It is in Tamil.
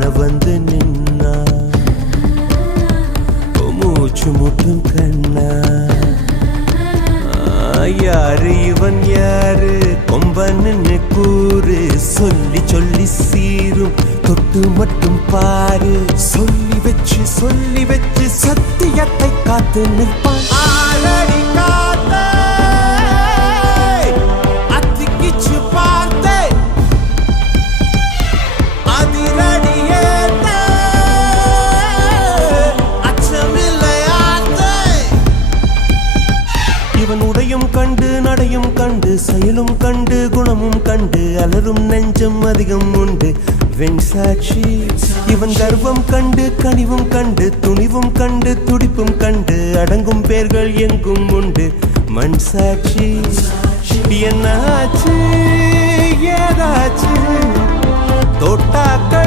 முன்ன வந்து நின்னா மூச்சு முட்டும் கண்ணா யாரு இவன் யாரு கொம்பன்னு கூறு சொல்லி சொல்லி சீரும் தொட்டு மட்டும் பாரு சொல்லி வச்சு சத்தியத்தை காத்து நிற்பான் ஆளடி காத்தே அத்திக்கிச்சு பார்த்தே அதிரடி ஏத்தே அச்சமில்லையாத்தே இவன் உடையும் கண்டு நடையும் கண்டு செயலும் கண்டு குணமும் கண்டு அலரும் நெஞ்சம் அதிகம் உண்டு வெண் சாட்சி இவன் கர்வம் கண்டு கனிவும் கண்டு துணிவும் கண்டு துடிப்பும் கண்டு அடங்கும் பேர்கள் எங்கும் உண்டு மண் சாட்சி என்னாச்சு ஏதாச்சு தோட்டாக்கள்